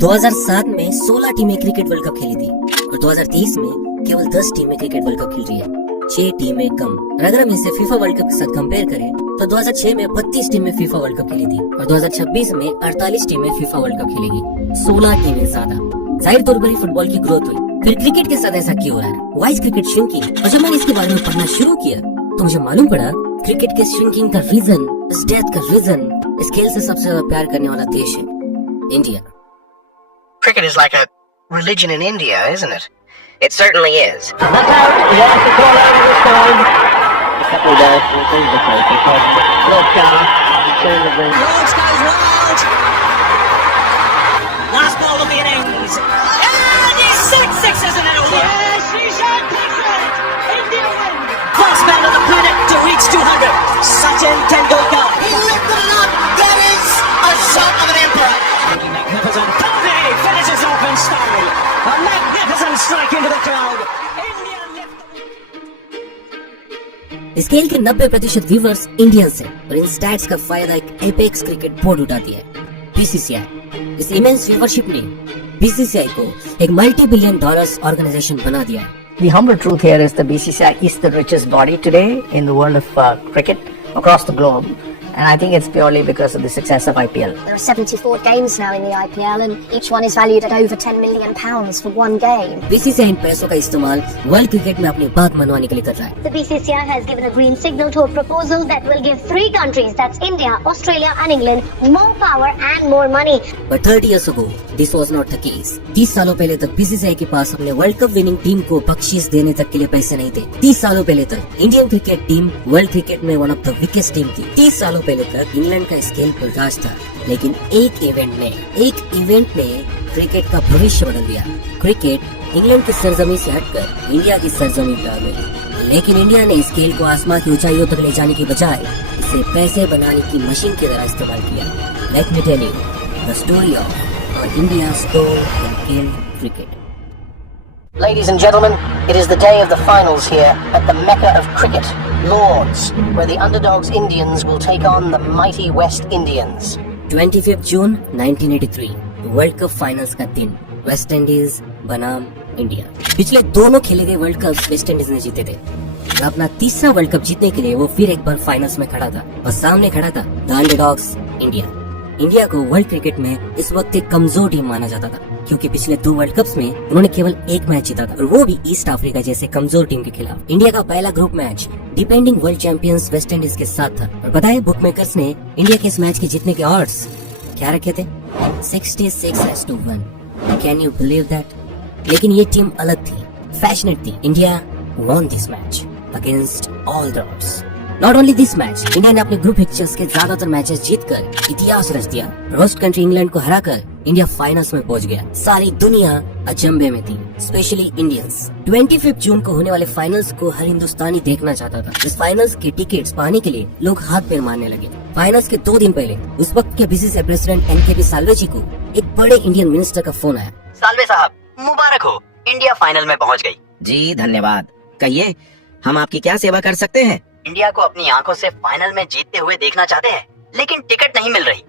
2007 में 16 टीमें cricket world cup खेली थी और 2023 में केवल 10 टीमें क्रिकेट वर्ल्ड कप खेल रही है, 6 टीमें कम। और अगर हम इसे फीफा वर्ल्ड कप के साथ कंपेयर करें तो 2006 में 32 टीमें फीफा वर्ल्ड कप खेली थी और 2026 में 48 टीमें फीफा वर्ल्ड कप खेलेगी, 16 टीमें ज्यादा। जाहिर तौर पर ही फुटबॉल की ग्रोथ हुई, फिर क्रिकेट के साथ ऐसा क्यों हो रहा है? Why is cricket shrinking? और जब मैंने इसके बारे में पढ़ना शुरू किया तो मुझे मालूम पड़ा क्रिकेट के श्रिंकिंग का रीजन, इस डेथ का रीजन, इस खेल से सबसे ज्यादा प्यार करने वाला देश है India. Cricket is like a religion in India, isn't it? It certainly is. That's out. He has to call over the stone. A couple there. Look, turn the ball. Lords goes wild. Last ball of the innings. And he's six, isn't it? Yes, he's different. India win. First man on the planet to reach 200. Sachin Tendulkar. He lifted it up. That is a shot of an emperor. Magnificent. He finishes off in style. A magnificent strike into the crowd. India lift. इस खेल के 90% viewers Indians हैं और इन stats का फायदा एक apex cricket board उठाती है, बीसीसीआई। इस इमेंस व्यूवरशिप ने बीसीसीआई को एक $multi-billion ऑर्गेनाइजेशन बना दिया है। The humble truth here is the BCCI is the richest body today in the world of cricket across the globe. And I think it's purely because of the success of IPL. There are 74 games now in the IPL and each one is valued at over £10 million for one game. BCCI इन पैसों का इस्तेमाल world cricket में अपनी बात मनवाने के लिए कर रहा है। The BCCI has given a green signal to a proposal that will give 3 countries, that's India, Australia and England, more power and more money. But 30 years ago, this was not the case. 30 सालों पहले तक BCCI के पास अपने world cup winning team को बख्शीश देने तक के लिए पैसे नहीं थे। 30 सालों पहले तक Indian cricket team world cricket में one of the weakest team थी। 30 सालों पहले तक इंग्लैंड का स्केल पर राज था, लेकिन एक इवेंट ने क्रिकेट का भविष्य बदल दिया। क्रिकेट इंग्लैंड की सरजमी से हटकर इंडिया की सरजमी पर आ गई, लेकिन इंडिया ने इस खेल को आसमां की ऊंचाइयों तक ले जाने की बजाय इसे पैसे बनाने की मशीन की तरह इस्तेमाल किया। Let me tell you the story of India's goal in खेल cricket. Ladies and gentlemen, it is the day of the finals here at the Mecca of cricket, Lords, where the underdogs Indians will take on the mighty West Indians. 25 June 1983 world cup finals का दिन, West Indies बनाम India. पिछले दोनों खेले गए world cup West Indies ने जीते थे और अपना तीसरा वर्ल्ड कप जीतने के लिए वो फिर एक बार फाइनल्स में खड़ा था और सामने खड़ा था द अंडरडॉग्स इंडिया। इंडिया को वर्ल्ड क्रिकेट में इस वक्त एक कमजोर टीम माना जाता था, क्योंकि पिछले 2 वर्ल्ड कप्स में उन्होंने केवल एक मैच जीता था और वो भी ईस्ट अफ्रीका जैसे कमजोर टीम के खिलाफ। इंडिया का पहला group match depending world champions West Indies के साथ था और पता है बुकमेकर्स ने इंडिया के इस मैच के जीतने के ऑड्स क्या रखे थे? 66-1। Can you believe that? लेकिन ये टीम अलग थी, पैशनेट थी। India won this match against all the odds. Not only this match, India ने अपने ग्रुप पिक्चर्स के ज्यादातर मैचेस जीतकर इतिहास रच दिया। होस्ट कंट्री इंग्लैंड को हराकर इंडिया फाइनल्स में पहुंच गया। सारी दुनिया अचंभे में थी, स्पेशली इंडियंस। 25 जून को होने वाले फाइनल्स को हर हिंदुस्तानी देखना चाहता था। इस फाइनल्स के टिकट्स पाने के लिए लोग हाथ पैर मारने लगे। फाइनल्स के 2 दिन पहले उस वक्त के बीसीसीआई प्रेसिडेंट एनकेबी साल्वे जी को एक बड़े इंडियन मिनिस्टर का फोन आया। साल्वे साहब, मुबारक हो, इंडिया फाइनल में पहुंच गई। जी धन्यवाद। कहिए, हम आपकी क्या सेवा कर सकते हैं? इंडिया को अपनी आंखों से फाइनल में जीतते हुए देखना चाहते हैं, लेकिन टिकट नहीं मिल रही।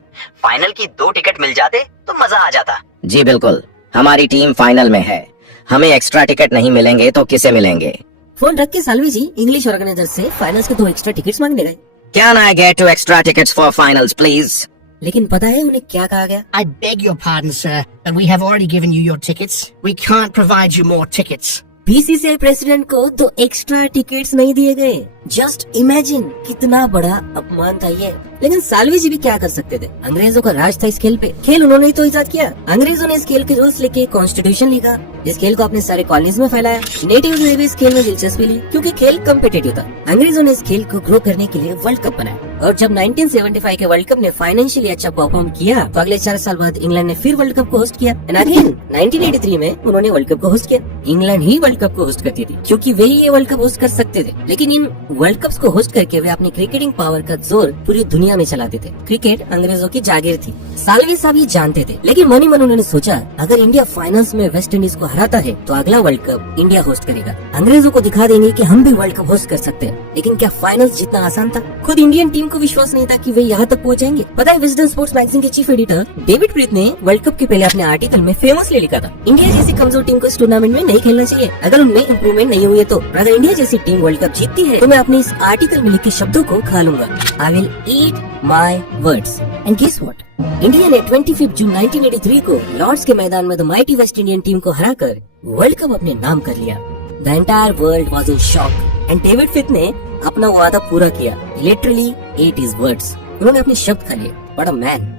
फाइनल की 2 टिकट मिल जाते तो मजा आ जाता। जी बिल्कुल, हमारी टीम फाइनल में है। हमें एक्स्ट्रा टिकट नहीं मिलेंगे तो किसे मिलेंगे? फोन रख के साल्वे जी इंग्लिश ऑर्गेनाइजर से फाइनल्स के 2 एक्स्ट्रा टिकट्स मांगने गए। Can I get 2 extra tickets for finals, please? लेकिन पता है उन्हें क्या कहा गया? I beg your pardon, sir, but we have already given you your tickets. We can't provide you more tickets. BCCI president को 2 एक्स्ट्रा टिकट्स नहीं दिए गए। जस्ट इमेजिन कितना बड़ा अपमान था ये। लेकिन साल्वे जी भी क्या कर सकते थे? अंग्रेजों का राज था इस खेल पे। खेल उन्होंने ही तो इजाद किया। अंग्रेजों ने इस खेल के रूल्स लेके कॉन्स्टिट्यूशन लिखा, इस खेल को अपने सारे कॉलोनीज में फैलाया। नेटिव्स ने भी इस खेल में दिलचस्पी ली क्योंकि खेल कम्पिटिटिव था। अंग्रेजों ने इस खेल को ग्रो करने के लिए वर्ल्ड कप बनाया और जब 1975 के वर्ल्ड कप ने फाइनेंशियली अच्छा परफॉर्म किया तो अगले 4 साल बाद इंग्लैंड ने फिर वर्ल्ड कप को होस्ट किया। एंड अगेन 1983 में उन्होंने वर्ल्ड कप को होस्ट किया। इंग्लैंड ही वर्ल्ड कप को होस्ट करती थी क्योंकि वे ही ये वर्ल्ड कप होस्ट कर सकते थे। लेकिन इन वर्ल्ड कप्स को होस्ट करके वे अपनी क्रिकेटिंग पावर का जोर पूरी दुनिया में चलाते थे। क्रिकेट अंग्रेजों की जागीर थी, सालवे साहब ये जानते थे, लेकिन मन ही मन उन्होंने सोचा अगर इंडिया फाइनल्स में वेस्ट इंडीज को हराता है तो अगला वर्ल्ड कप इंडिया होस्ट करेगा। अंग्रेजों को दिखा देंगे कि हम भी वर्ल्ड कप होस्ट कर सकते हैं। लेकिन क्या फाइनल्स जीतना आसान था? खुद इंडियन टीम को विश्वास नहीं था कि वे यहाँ तक पहुँचेंगे। पता है, विजडम स्पोर्ट्स मैगजीन के चीफ एडिटर डेविड प्रीत ने वर्ल्ड कप के पहले अपने आर्टिकल में फेमसली लिखा था, इंडिया जैसी कमजोर टीम को इस टूर्नामेंट में नहीं खेलना चाहिए अगर उनमें इम्प्रूवमेंट नहीं हुई है तो। अगर इंडिया जैसी टीम वर्ल्ड कप जीतती है तो मैं अपने इस आर्टिकल में लिखे शब्दों को खा लूंगा। I will eat my words. And guess what, India ने 25 जून 1983 को लॉर्ड्स के मैदान में the mighty West Indian team को हराकर वर्ल्ड कप अपने नाम कर लिया। The entire world was in shock and David Frith ने अपना वादा पूरा किया। Literally ate his words. उन्होंने अपने शब्द खा लिए। What a man.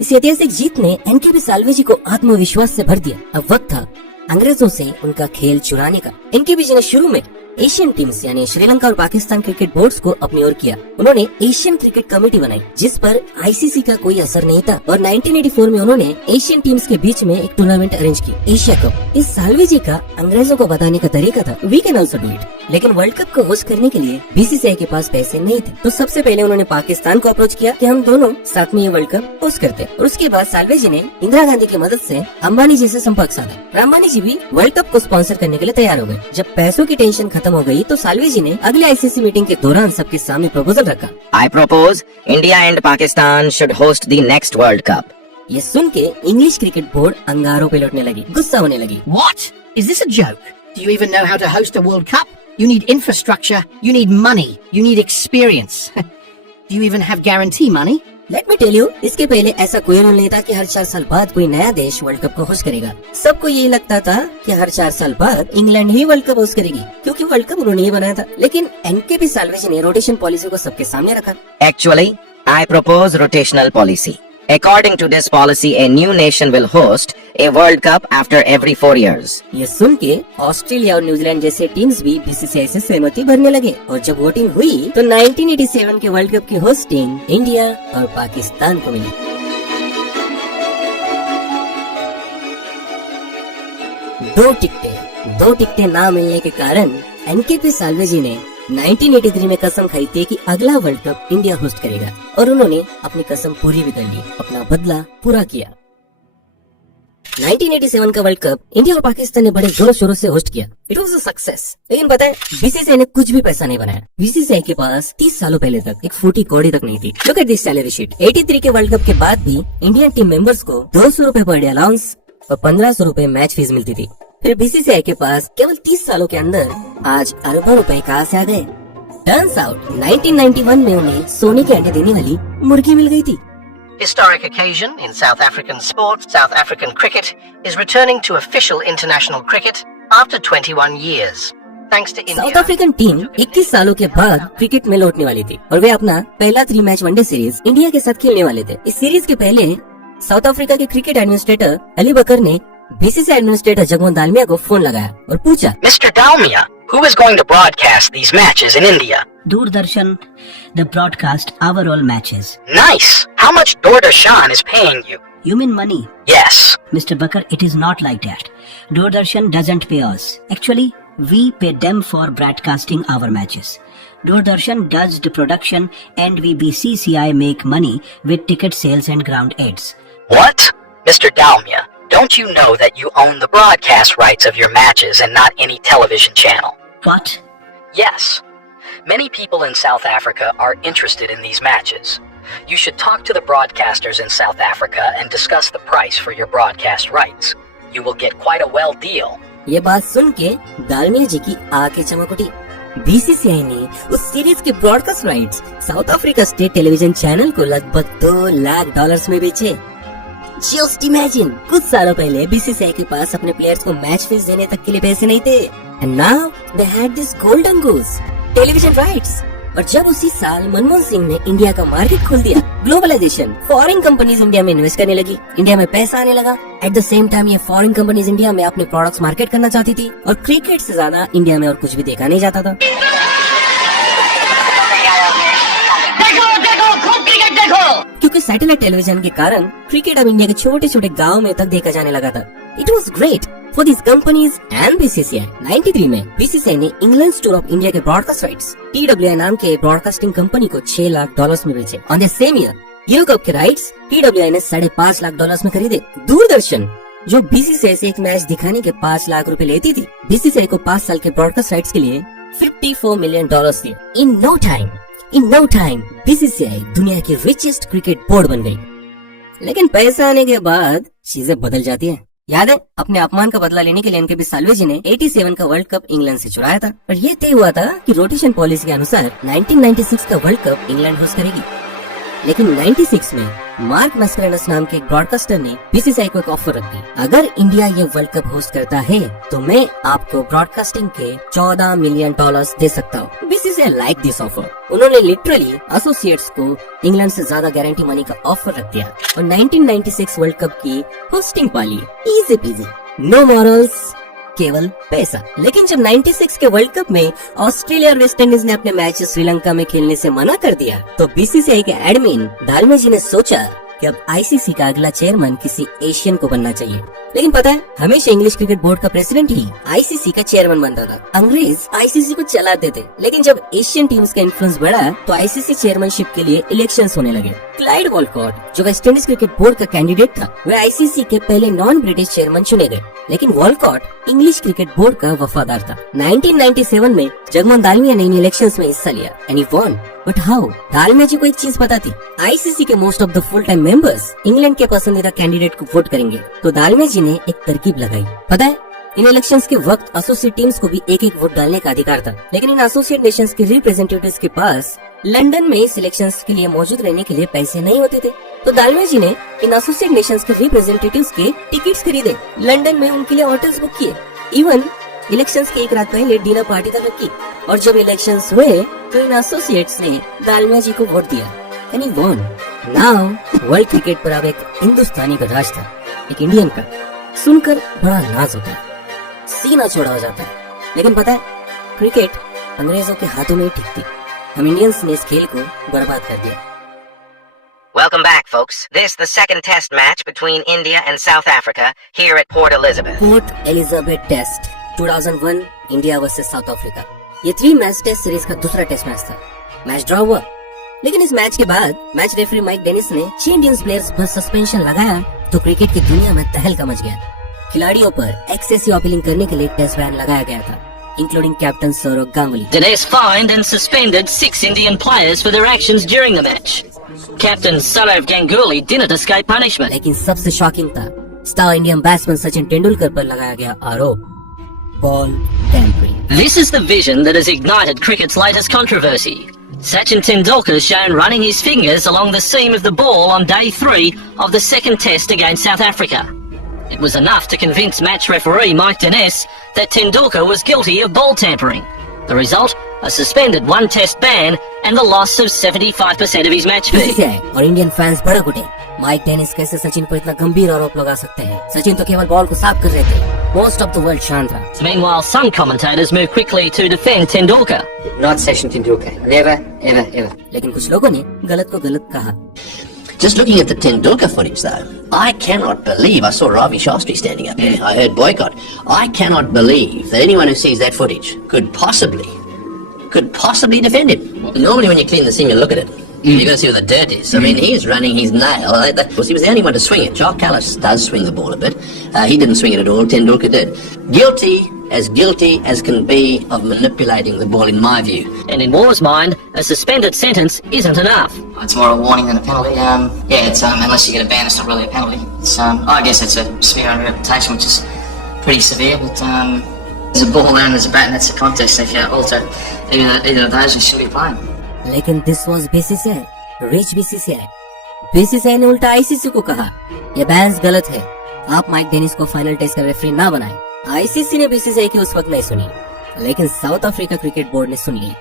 इस ऐतिहासिक जीत ने एनकेबी साल्वे जी को आत्मविश्वास से भर दिया। अब वक्त था अंग्रेजों से उनका खेल चुराने का। एनकेबी जी ने शुरू में एशियन टीम्स यानी श्रीलंका और पाकिस्तान क्रिकेट बोर्ड्स को अपनी ओर किया। उन्होंने एशियन क्रिकेट कमेटी बनाई जिस पर आईसीसी का कोई असर नहीं था और 1984 में उन्होंने एशियन टीम्स के बीच में एक टूर्नामेंट अरेंज की, एशिया कप। इस साल्वे जी का अंग्रेजों को बताने का तरीका था, we can also do it. लेकिन वर्ल्ड कप को होस्ट करने के लिए बीसीसीआई के पास पैसे नहीं थे, तो सबसे पहले उन्होंने पाकिस्तान को अप्रोच किया कि हम दोनों साथ में ये वर्ल्ड कप होस्ट करते। और उसके बाद साल्वे जी ने इंदिरा गांधी की मदद से अंबानी जी से संपर्क साधा। अंबानी जी भी वर्ल्ड कप को स्पॉन्सर करने के लिए तैयार हो गए। जब पैसों की टेंशन खत्म हो गई तो साल्वे जी ने अगले आईसीसी मीटिंग के दौरान सबके सामने प्रपोजल रखा। I propose India and Pakistan should host the next World Cup. ये सुन के इंग्लिश क्रिकेट बोर्ड अंगारों पे लौटने लगी, गुस्सा होने लगी। What? Is this a joke? Do you even know how to host a World Cup? You need infrastructure, you need money, you need experience. Do you even have guarantee money? Let me tell you, इसके पहले ऐसा कोई rule नहीं था कि हर 4 साल बाद कोई नया देश वर्ल्ड कप को होस्ट करेगा। सबको यही लगता था कि हर 4 साल बाद इंग्लैंड ही वर्ल्ड कप होस्ट करेगी क्योंकि वर्ल्ड कप उन्होंने ही बनाया था। लेकिन एनकेबी साल्वे जी ने रोटेशन पॉलिसी को सबके सामने रखा। Actually, I propose rotational policy. According to this policy, a new nation will host a World Cup after every 4 years. ये सुन के ऑस्ट्रेलिया और न्यूजीलैंड जैसे टीम्स भी बीसीसीआई से सहमति भरने लगे और जब वोटिंग हुई तो 1987 के वर्ल्ड कप की होस्टिंग इंडिया और पाकिस्तान को मिली। दो टिकटें ना मिलने के कारण एनकेबी साल्वे जी ने 1983 में कसम खाई थी कि अगला वर्ल्ड कप इंडिया होस्ट करेगा और उन्होंने अपनी कसम पूरी भी कर ली, अपना बदला पूरा किया। 1987 का वर्ल्ड कप इंडिया और पाकिस्तान ने बड़े जोरों शोरों से होस्ट किया। It was a success. लेकिन पता है, बीसीसीआई ने कुछ भी पैसा नहीं बनाया। बीसीसीआई के पास 30 सालों पहले तक एक फूटी कौड़ी तक नहीं थी। Look at this salary sheet. 83 के वर्ल्ड कप के बाद भी इंडियन टीम मेंबर्स को 200 रुपए पर डे अलाउंस और 1500 रुपए मैच फीस मिलती थी। फिर बीसीसीआई के पास केवल 30 सालों के अंदर आज अरबों रुपए कहां से आ गए? टर्न्स आउट 1991 में उन्हें सोने के अंडे देने वाली मुर्गी मिल गई थी। Historic occasion in South African sport. South African cricket is returning to official international cricket after 21 years. Thanks to India. South African team 21 सालों के बाद क्रिकेट में लौटने वाली थी और वे अपना पहला 3 मैच वनडे सीरीज इंडिया के साथ खेलने वाले थे। इस सीरीज के पहले साउथ अफ्रीका के क्रिकेट एडमिनिस्ट्रेटर अली बकर ने बीसीसीआई एडमिनिस्ट्रेटर जगमोहन दालमिया को फोन लगाया और पूछा, Mr. Dalmia, who is going to broadcast these matches in India? Doordarshan, they broadcast our all matches. Nice. How much Doordarshan is paying you? You mean money? Yes. Mr. Bakar, it is not like that. Doordarshan doesn't pay us. Actually, we pay them for broadcasting our matches. Doordarshan does the production and we BCCI make money with ticket sales and ground ads. What? Mr. Dalmia, don't you know that you own the broadcast rights of your matches and not any television channel? What? Yes. Many people in South Africa are interested in these matches. You should talk to the broadcasters in South Africa and discuss the price for your broadcast rights. You will get quite a well deal. ये बात सुन के दालमिया जी की आंखें चमक उठी। BCCI ने उस series के broadcast rights south Africa state television channel को लगभग $2 लाख में बेचे। Just imagine, कुछ सालों पहले बीसीसीआई के पास अपने प्लेयर्स को मैच फीस देने तक के लिए पैसे नहीं थे। And now they had this golden goose, television rights. और जब उसी साल मनमोहन सिंह ने इंडिया का मार्केट खोल दिया, ग्लोबलाइजेशन, फॉरेन कंपनीज इंडिया में इन्वेस्ट करने लगी, इंडिया में पैसा आने लगा। एट द सेम टाइम ये फॉरेन कंपनीज इंडिया में अपने प्रोडक्ट्स मार्केट करना चाहती थी और क्रिकेट से ज्यादा इंडिया में और कुछ भी देखा नहीं जाता था। क्योंकि सैटेलाइट टेलीविजन के कारण क्रिकेट अब इंडिया के छोटे छोटे गाँव में तक देखा जाने लगा था। It was great. For this companies and BCCI. 93 में बीसीसीआई ने इंग्लैंड टूर ऑफ इंडिया के ब्रॉडकास्ट राइट्स TWI नाम के ब्रॉडकास्टिंग कंपनी को $6 लाख में बेचे। On the same year euro cup के राइट्स TWI ने $5.5 लाख में खरीदे। दूरदर्शन जो बीसीसीआई से एक मैच दिखाने के $5 लाख लेती थी, बीसीसीआई को 5 साल के ब्रॉडकास्ट राइट्स के लिए $54 मिलियन दिए। इन नो टाइम बीसीसीआई दुनिया की रिचेस्ट क्रिकेट बोर्ड बन गई। लेकिन पैसा आने के बाद चीजें बदल जाती हैं। याद है अपने अपमान का बदला लेने के लिए एनकेबी साल्वेजी ने 87 का वर्ल्ड कप इंग्लैंड से चुराया था, पर यह तय हुआ था कि रोटेशन पॉलिसी के अनुसार 1996 का वर्ल्ड कप इंग्लैंड होस्ट करेगी। लेकिन 96 में मार्क मैस्करेनस नाम के एक ब्रॉडकास्टर ने बीसीसीआई को एक ऑफर रख दी, अगर इंडिया ये वर्ल्ड कप होस्ट करता है तो मैं आपको ब्रॉडकास्टिंग के $14 मिलियन दे सकता हूँ। BCCI like this offer. उन्होंने लिटरली एसोसिएट्स को इंग्लैंड से ज्यादा गारंटी मनी का ऑफर रख दिया और 1996 वर्ल्ड कप की होस्टिंग पाली। इजी पीजी, नो मॉरल्स, केवल पैसा। लेकिन जब 96 के वर्ल्ड कप में ऑस्ट्रेलिया और वेस्ट इंडीज ने अपने मैच श्रीलंका में खेलने से मना कर दिया, तो बीसीसीआई के एडमिन दालमेजी ने सोचा कि अब आईसीसी का अगला चेयरमैन किसी एशियन को बनना चाहिए। लेकिन पता है हमेशा इंग्लिश क्रिकेट बोर्ड का प्रेसिडेंट ही आईसीसी का चेयरमैन बनता था। अंग्रेज आईसीसी को चलाते थे, लेकिन जब एशियन टीम्स का इन्फ्लुएंस बढ़ा तो आईसीसी चेयरमैनशिप के लिए इलेक्शंस होने लगे। क्लाइड वॉलकॉट जो वेस्ट इंडीज क्रिकेट बोर्ड का कैंडिडेट था, वह आईसीसी के पहले नॉन ब्रिटिश चेयरमैन चुने गए। लेकिन वॉलकॉट इंग्लिश क्रिकेट बोर्ड का वफादार था। 1997 में जगमोहन दालमिया ने इन इलेक्शंस में हिस्सा लिया and he won. But how? Dalmiya ji को एक चीज पता थी, आईसीसी के most of the full time members England के पसंदीदा कैंडिडेट को वोट करेंगे। तो दालमिया जी ने एक तरकीब लगाई। पता है इन इलेक्शंस के वक्त एसोसिएट टीम्स को भी एक वोट डालने का अधिकार था, लेकिन इन एसोसिएट नेशंस के रिप्रेजेंटेटिव्स के पास लंदन में इस इलेक्शंस के लिए मौजूद रहने के लिए पैसे नहीं होते थे। तो दालमिया जी ने इन एसोसिएट नेशंस के रिप्रेजेंटेटिव्स के टिकट्स खरीदे, लंदन में उनके लिए होटल्स बुक किए, इवन इलेक्शंस के एक रात पहले डिनर पार्टी तक रखी। और जब इलेक्शंस हुए तो इन एसोसिएट्स ने दालमिया जी को वोट दिया and he won. Now world cricket पर अब एक हिंदुस्तानी का राज था, एक इंडियन का। सुनकर बड़ा नाज होता है, सीना चौड़ा हो जाता है। लेकिन पता है क्रिकेट अंग्रेजों के हाथों में ही ठीक थी। हम इंडियंस ने इस खेल को बर्बाद कर दिया। Welcome back, folks. This is the second test match between India and South Africa here at Port Elizabeth. Port Elizabeth test 2001 India versus South Africa. ये 3 मैच टेस्ट सीरीज का दूसरा टेस्ट मैच था। मैच ड्रॉ हुआ, लेकिन इस match के बाद match referee mic Dennis ने 6 इंडियन प्लेयर्स पर सस्पेंशन लगाया तो क्रिकेट की दुनिया में तहलका मच गया। खिलाड़ियों पर एक्सेसिव अपीलिंग करने के लिए टेस्ट बैन लगाया गया था, including Captain Saurav Ganguly. Dinesh fined and suspended 6 Indian players for their actions during the match. Captain Saurav Ganguly didn't escape punishment. लेकिन सबसे शॉकिंग था star Indian batsman Sachin Tendulkar पर लगाया गया आरोप, ball tampering. This is the vision that has ignited cricket's latest controversy. Sachin Tendulkar is shown running his fingers along the seam of the ball on day 3 of the second test against South Africa. It was enough to convince match referee Mike Dennis that Tendulkar was guilty of ball tampering. The result, a suspended 1 test ban and the loss of 75% of his match fee. BCCI और Indian fans भड़क उठे। Mic Dennis कैसे सचिन पर इतना गंभीर आरोप लगा सकते हैं? सचिन तो केवल बॉल को साफ कर रहे थे। मोस्ट ऑफ द वर्ल्ड शांत था। Meanwhile, some commentators moved quickly to defend Tendulkar. Not Sachin Tendulkar. Never, ever, ever. लेकिन कुछ लोगों ने गलत को गलत कहा। Just looking at the Tendulkar footage though, I cannot believe, I saw Ravi Shastri standing up there, I heard boycott. I cannot believe that anyone who sees that footage could possibly defend him. Normally when you clean the seam you look at it, you're going to see where the dirt is. I mean, he's running his nail. He was the only one to swing it. Jock Callis does swing the ball a bit. He didn't swing it at all, Tendulkar did. Guilty as can be of manipulating the ball in my view. And in Moore's mind, a suspended sentence isn't enough. It's more a warning than a penalty. It's unless you get a ban, it's not really a penalty. It's I guess it's a smear on reputation, which is pretty severe. But there's a ball and there's a bat, and that's a contest. If you alter either of those, you shouldn't be playing. लेकिन this was BCCI, rich BCCI. BCCI ने उल्टा ICC को कहा ये bans गलत है, आप mic Dennis को फाइनल टेस्ट का रेफरी ना बनाएं। आईसीसी ने बीसीसीआई की उस वक्त नहीं सुनी, लेकिन साउथ अफ्रीका क्रिकेट बोर्ड ने सुन ली।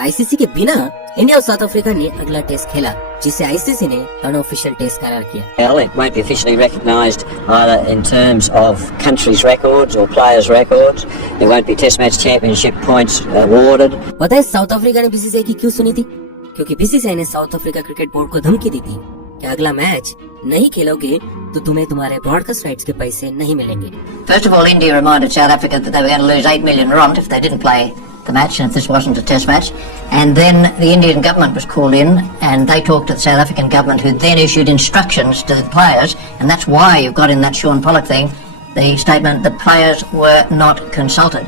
आईसीसी के बिना इंडिया और साउथ अफ्रीका ने अगला टेस्ट खेला, जिसे आईसीसी ने अनऑफिशियल टेस्ट करार किया। It won't be officially recognised either in terms of countries' records or players' records. There won't be Test match championship points awarded. पता है साउथ अफ्रीका ने बीसीसीआई की क्यों सुनी थी? क्योंकि बीसीसीआई ने साउथ अफ्रीका क्रिकेट बोर्ड को धमकी दी थी कि अगला मैच नहीं खेलोगे तो तुम्हें तुम्हारे ब्रॉडकास्ट राइट्स के पैसे नहीं मिलेंगे। First of all, India reminded South Africa that they were going to lose 8 million rand if they didn't play the match and if this wasn't a test match. And then the Indian government was called in and they talked to the South African government, who then issued instructions to the players, and that's why you've got in that Sean Pollock thing the statement that players were not consulted.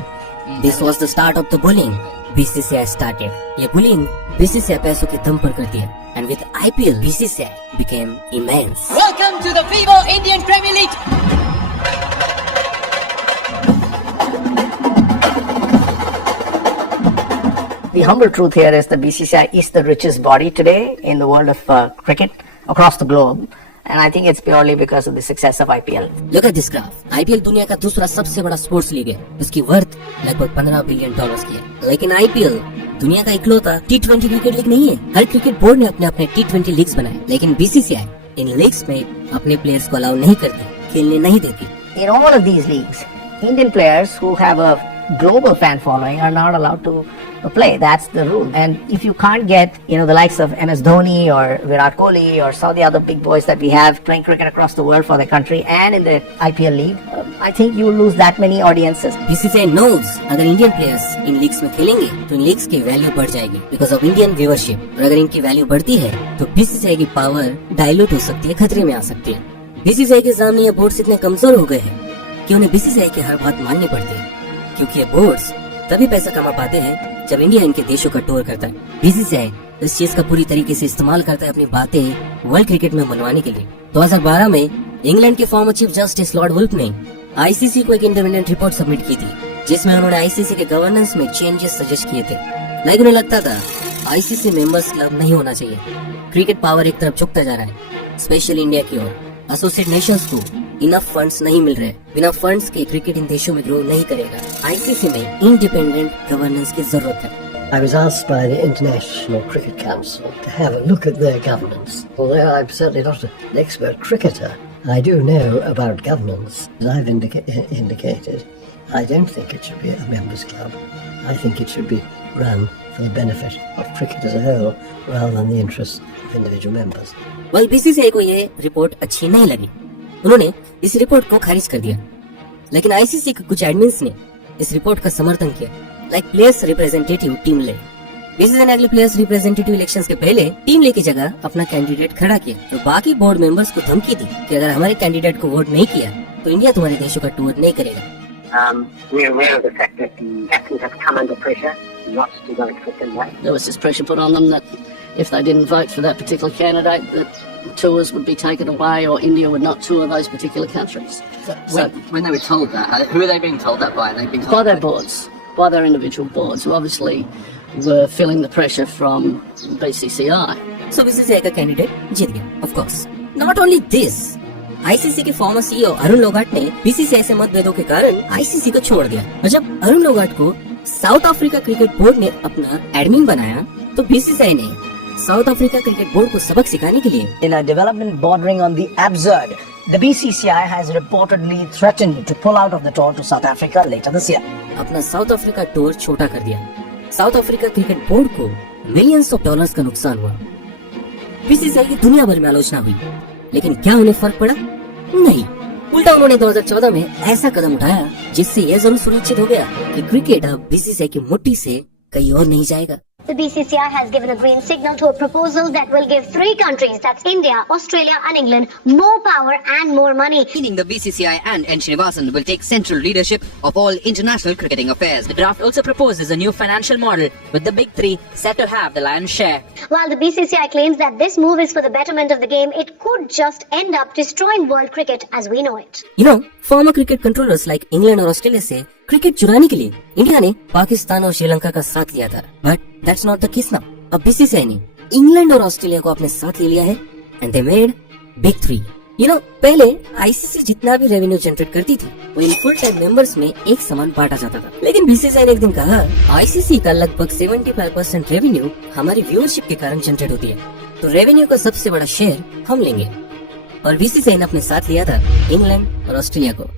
This was the start of the bullying BCCI started. ये bullying BCCI पैसों के दम पर करती है, and with IPL BCCI became immense. Welcome to the Vivo Indian Premier League. The humble truth here is the BCCI is the richest body today in the world of cricket across the globe. And I think it's purely because of the success of IPL. Look at this graph. IPL दुनिया का दूसरा सबसे बड़ा sports league है। उसकी worth लगभग $15 billion की है। लेकिन IPL दुनिया का इकलौता T20 क्रिकेट लीग नहीं है। हर क्रिकेट बोर्ड ने अपने अपने T20 लीग्स बनाए, लेकिन BCCI इन लीग्स में अपने प्लेयर्स को अलाउ नहीं करती, खेलने नहीं देती। In all of these leagues, Indian players who have a global fan following are not allowed to play. That's the rule. And if you can't get, the likes of MS Dhoni or Virat Kohli or some of the other big boys that we have playing cricket across the world for their country and in the IPL league, I think you will lose that many audiences. BCCI knows अगर Indian players in leagues में खेलेंगे तो इन leagues की value बढ़ जाएगी because of Indian viewership. और अगर इनकी वैल्यू बढ़ती है तो BCCI की पावर डायलूट हो सकती है, खतरे में आ सकती है। BCCI के सामने ये बोर्ड्स इतने कमजोर हो गए हैं कि उन्हें BCCI की हर बात माननी पड़ती है, क्योंकि ये बोर्ड्स तभी पैसा कमा पाते हैं जब इंडिया इनके देशों का टूर करता है। BCCI इस चीज का पूरी तरीके से इस्तेमाल करता है अपनी बातें वर्ल्ड क्रिकेट में मनवाने के लिए। 2012 में इंग्लैंड के former chief justice Lord Woolf ने ICC को एक इंडिपेंडेंट रिपोर्ट सबमिट की थी, जिसमें उन्होंने ICC के गवर्नेंस में चेंजेस सजेस्ट किए थे। लाइक उन्हें लगता था ICC मेंबर्स क्लब नहीं होना चाहिए, क्रिकेट पावर एक तरफ झुकता जा रहा है, स्पेशली इंडिया की ओर। एसोसिएट नेशंस को इनफ फंड्स नहीं मिल रहे, बिना फंड्स के क्रिकेट इन देशों में ग्रो नहीं करेगा। ICC में इंडिपेंडेंट गवर्नेंस की जरूरत है। I was asked by the International Cricket Council to have a look at their governance. Although I'm certainly not an expert cricketer, I do know about governance. As I've indicated, I don't think it should be a members club. I think it should be run for the benefit of cricket as a whole rather than the interests of individual members. Well, BCCI को ये report अच्छी नहीं लगी, उन्होंने इस report को खारिज कर दिया। लेकिन ICC के कुछ एडमिन्स ने इस रिपोर्ट का समर्थन किया, लाइक प्लेयर्स रिप्रेजेंटेटिव टीम ले। BCCI ने अगले प्लेयर्स रिप्रेजेंटेटिव इलेक्शंस के पहले टीम ले की जगह अपना कैंडिडेट खड़ा किया, तो बाकी बोर्ड मेंबर्स को धमकी दी कि अगर हमारे कैंडिडेट को वोट नहीं किया तो इंडिया तुम्हारे देशों का टूर नहीं करेगा। We're aware of the fact that the captains have come under pressure not to go and fit in that. There was this pressure put on them that if they didn't vote for that particular candidate, that tours would be taken away or India would not tour those particular countries. So when they were told that, who are they being told that by? They've been told by their boards, by their individual boards, who obviously were feeling the pressure from BCCI. So BCCI का candidate जीत गया, of course. Not only this, ICC के farmer CEO Arun लोगाट ने BCCI से मतभेदों के कारण ICC को छोड़ दिया। और जब अरुण लोगाट को साउथ अफ्रीका क्रिकेट बोर्ड ने अपना एडमिन बनाया तो BCCI ने साउथ अफ्रीका क्रिकेट बोर्ड को सबक सिखाने के लिए In a development bordering on the absurd, the BCCI has reportedly threatened to pull out of the tour to South Africa later this year. अपना साउथ अफ्रीका टूर छोटा कर दिया। South Africa cricket board को millions of dollars का नुकसान हुआ। BCCI की दुनिया भर में आलोचना हुई, लेकिन क्या उन्हें फर्क पड़ा? नहीं। उल्टा उन्होंने 2014 में ऐसा कदम उठाया जिससे यह जरूर सुनिश्चित हो गया कि क्रिकेट अब BCCI की मुट्ठी से कहीं और नहीं जाएगा। The BCCI has given a green signal to a proposal that will give 3 countries, that's India, Australia and England, more power and more money. Meaning the BCCI and N. Srinivasan will take central leadership of all international cricketing affairs. The draft also proposes a new financial model with the big 3 set to have the lion's share. While the BCCI claims that this move is for the betterment of the game, it could just end up destroying world cricket as we know it. Former cricket controllers like England और Australia से cricket चुराने के लिए India ने पाकिस्तान और श्रीलंका का साथ लिया था, but that's not the case now. अब BCCI ने इंग्लैंड और ऑस्ट्रेलिया को अपने साथ ले लिया है एंड दे मेड बिग 3। पहले ICC जितना भी रेवेन्यू जनरेट करती थी वो इन फुल टाइम मेंबर्स में एक समान बांटा जाता था, लेकिन BCCI ने एक दिन कहा ICC का लगभग 75% रेवेन्यू हमारी व्यूअरशिप के कारण जनरेट होती है, तो रेवेन्यू का सबसे बड़ा शेयर हम लेंगे। और BCCI ने अपने साथ लिया था इंग्लैंड और ऑस्ट्रेलिया को।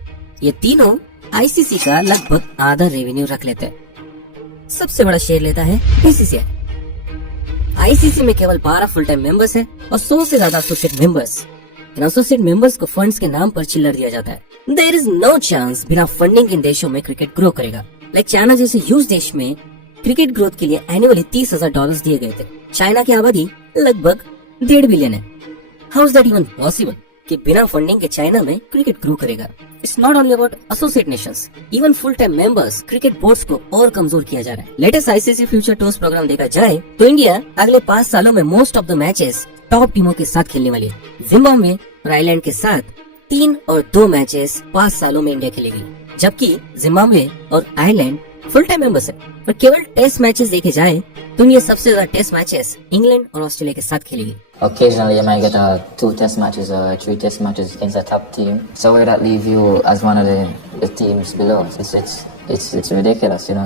ये तीनों ICC का लगभग आधा रेवेन्यू रख लेते हैं। सबसे बड़ा शेयर लेता है BCCI। ICC में केवल 12 फुल टाइम मेंबर्स है और 100 से ज्यादा एसोसिएट मेंबर्स। एसोसिएट मेंबर्स को फंड्स के नाम पर चिल्लर दिया जाता है। देयर इज नो चांस बिना फंडिंग इन देशों में क्रिकेट ग्रो करेगा। लाइक चाइना जैसे ह्यूज देश में क्रिकेट ग्रोथ के लिए एनुअली $30,000 दिए गए थे। चाइना की आबादी लगभग 1.5 बिलियन है। How is that even possible कि बिना फंडिंग के चाइना में क्रिकेट ग्रो करेगा? It's not only about associate nations, even full time members cricket boards को और कमजोर किया जा रहा है। Latest ICC future tours programme देखा जाए तो इंडिया अगले 5 सालों में most of the matches top टीमों के साथ खेलने वाली है। जिम्बाब्वे और आइलैंड के साथ 3 और 2 मैचेस 5 सालों में इंडिया खेलेगी, जबकि जिम्बाब्वे और आइलैंड फुल टाइम मेंबर्स है। पर केवल टेस्ट मैचेस देखे जाए तो ये सबसे ज्यादा टेस्ट मैचेस इंग्लैंड और ऑस्ट्रेलिया के साथ खेलेगी। Occasionally, you might get 2 test matches or 3 test matches against a top team. So where that leave you as one of the teams below? It's ridiculous, you know.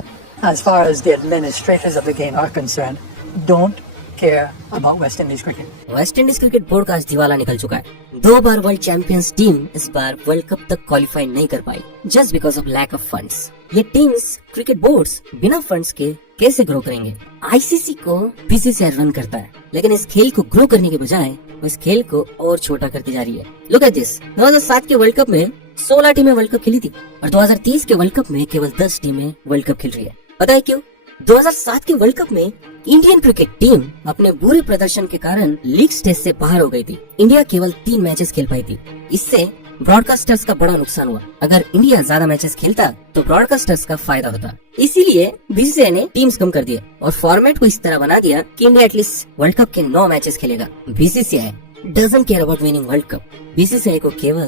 As far as the administrators of the game are concerned, don't care about West Indies cricket. West Indies cricket board का आज दिवाला निकल चुका है। 2 बार world champions team इस बार world cup तक qualify नहीं कर पाई just because of lack of funds. ये टीम्स क्रिकेट बोर्ड्स बिना फंड्स के कैसे ग्रो करेंगे? आईसीसी को बीसीसीआई रन करता है, लेकिन इस खेल को ग्रो करने के बजाय वो इस खेल को और छोटा करती जा रही है। लुक एट दिस, 2007 के वर्ल्ड कप में 16 टीमें वर्ल्ड कप खेली थी और 2030 के वर्ल्ड कप में केवल 10 टीमें वर्ल्ड कप खेल रही है। पता है क्यों? 2007 के वर्ल्ड कप में इंडियन क्रिकेट टीम अपने बुरे प्रदर्शन के कारण लीग स्टेज से बाहर हो गई थी। इंडिया केवल 3 मैचेस खेल पाई थी। इससे ब्रॉडकास्टर्स का बड़ा नुकसान हुआ। अगर इंडिया ज्यादा मैचेस खेलता तो ब्रॉडकास्टर्स का फायदा होता। इसीलिए बीसीसीआई ने टीम्स कम कर दिए और फॉर्मेट को इस तरह बना दिया कि इंडिया एटलीस्ट वर्ल्ड कप के 9 मैचेस खेलेगा। BCCI doesn't care about winning world cup. BCCI को केवल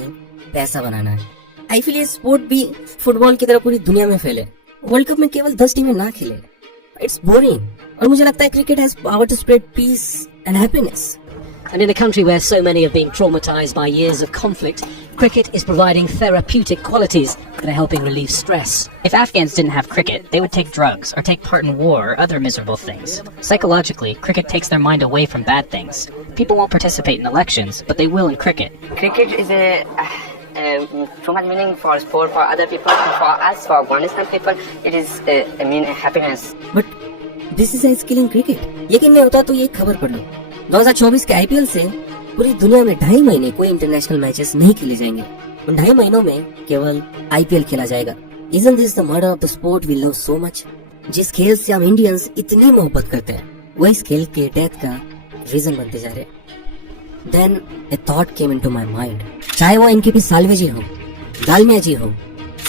पैसा बनाना है। आई फील ये स्पोर्ट भी फुटबॉल की तरह पूरी दुनिया में फैले। वर्ल्ड कप में केवल 10 टीमें ना खेले, इट्स बोरिंग। और मुझे लगता है cricket has power to spread peace and happiness. And in a country where so many have been traumatized by years of conflict, cricket is providing therapeutic qualities that are helping relieve stress. If Afghans didn't have cricket, they would take drugs or take part in war or other miserable things. Psychologically, cricket takes their mind away from bad things. People won't participate in elections, but they will in cricket. Cricket is so much meaning for sport, for other people, for us, for Afghanistan people. It is happiness. But this is killing cricket. यकीन नहीं होता तो ये खबर पढ़ लो। 2024 के IPL से पूरी दुनिया में 2.5 महीने कोई इंटरनेशनल मैचेस नहीं खेले जाएंगे। उन 2.5 महीनों में केवल आईपीएल खेला जाएगा। Isn't this the murder of the sport we love so much? जिस खेल से हम इंडियंस इतनी मोहब्बत करते हैं, वो इस खेल के डेथ का रीजन बनते जा रहे हैं। Then a thought came into my mind. चाहे वो इनके भी साल्वे जी हो, दालमिया जी हो,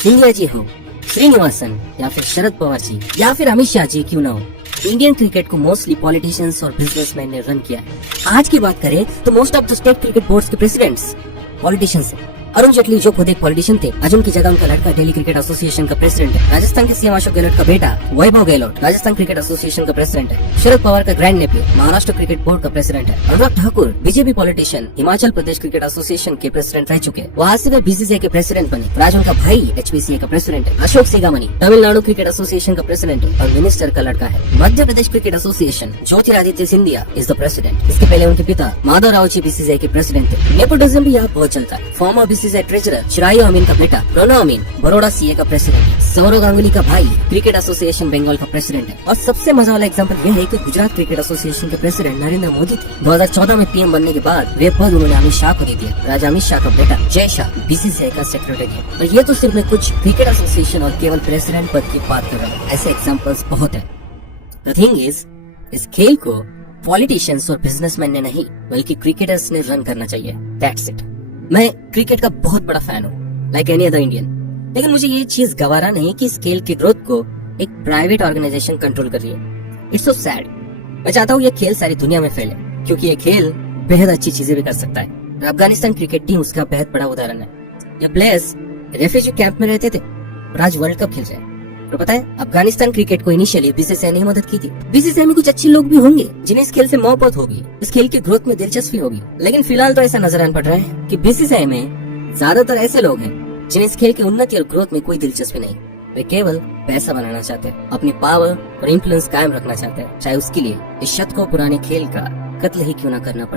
सिंधिया जी हो, श्रीनिवासन या फिर शरद पवार जी या फिर अमित शाह जी क्यों ना हो, इंडियन क्रिकेट को मोस्टली पॉलिटिशियंस और बिजनेसमैन ने रन किया है। आज की बात करें तो most of the state cricket boards के प्रेसिडेंट्स पॉलिटिशियंस हैं। अरुण जेटली जो खुद एक पॉलिटिशियन थे, आज उनकी जगह उनका लड़का दिल्ली क्रिकेट एसोसिएशन का प्रेसिडेंट है। राजस्थान के सीएम अशोक गहलोत का बेटा वैभव गहलोत राजस्थान क्रिकेट एसोसिएशन का प्रेसिडेंट है। शरद पवार का grand nephew Maharashtra cricket board का प्रेसिडेंट है। Anurag Thakur BJP politician Himachal Pradesh cricket association के प्रेसिडेंट रह चुके हैं। वहाँ से वे बीसीसीआई के प्रेसिडेंट बने। आज उनका भाई एचपीसीए का प्रेसिडेंट है। अशोक सिगामणि तमिलनाडु क्रिकेट एसोसिएशन का प्रेसिडेंट है और मिनिस्टर का लड़का है। Madhya Pradesh cricket association Jyotiraditya Scindia is the president. इसके पहले उनके पिता माधव राव जी बीसीसीआई के प्रेसिडेंट थे। नेपोटिज्म भी यहाँ बहुत चलता है। Former BCCI treasurer Chirayu Amin का बेटा प्रणव अमीन बड़ौदा सीए का प्रेसिडेंट है। सौरव गांगुली का भाई क्रिकेट एसोसिएशन बंगाल का प्रेसिडेंट है। और सबसे मजा वाला एग्जांपल यह है कि गुजरात क्रिकेट एसोसिएशन के प्रेसिडेंट नरेंद्र मोदी थे। 2014 में पीएम बनने के बाद वे पद उन्होंने अमित शाह को दे दिया। राजा अमित शाह का बेटा जय शाह बीसीसीआई का सेक्रेटरी है। और ये तो सिर्फ मैं कुछ क्रिकेट एसोसिएशन और केवल प्रेसिडेंट पद की बात कर रहा हूँ, ऐसे एग्जाम्पल्स बहुत है। द थिंग इज, इस खेल को पॉलिटिशियंस और बिजनेसमैन ने नहीं बल्कि क्रिकेटर्स ने रन करना चाहिए। That's it. मैं क्रिकेट का बहुत बड़ा फैन हूँ, लाइक एनी अदर इंडियन, लेकिन मुझे ये चीज गवारा नहीं कि इस खेल की ग्रोथ को एक प्राइवेट ऑर्गेनाइजेशन कंट्रोल कर रही है। It's so sad. मैं चाहता हूँ ये खेल सारी दुनिया में फैले, क्योंकि ये खेल बेहद अच्छी चीजें भी कर सकता है। अफगानिस्तान क्रिकेट टीम उसका बेहद बड़ा उदाहरण है। ये प्लेयर्स रेफ्यूजी कैंप में रहते थे और आज वर्ल्ड कप खेल रहे हैं। तो पता है, अफगानिस्तान क्रिकेट को इनिशियली बीसीसीआई ने मदद की थी। बीसीसीआई में कुछ अच्छे लोग भी होंगे जिन्हें इस खेल से मोहब्बत होगी, इस खेल की ग्रोथ में दिलचस्पी होगी, लेकिन फिलहाल तो ऐसा नजर आने पड़ रहा है कि बीसीसीआई में ज्यादातर ऐसे लोग हैं जिन्हें इस खेल की उन्नति और ग्रोथ में कोई दिलचस्पी नहीं। वे केवल पैसा बनाना चाहते हैं, अपनी पावर और इन्फ्लुएंस कायम रखना चाहते हैं, चाहे उसके लिए इस शत को पुराने खेल का कत्ल ही क्यों ना करना पड़े।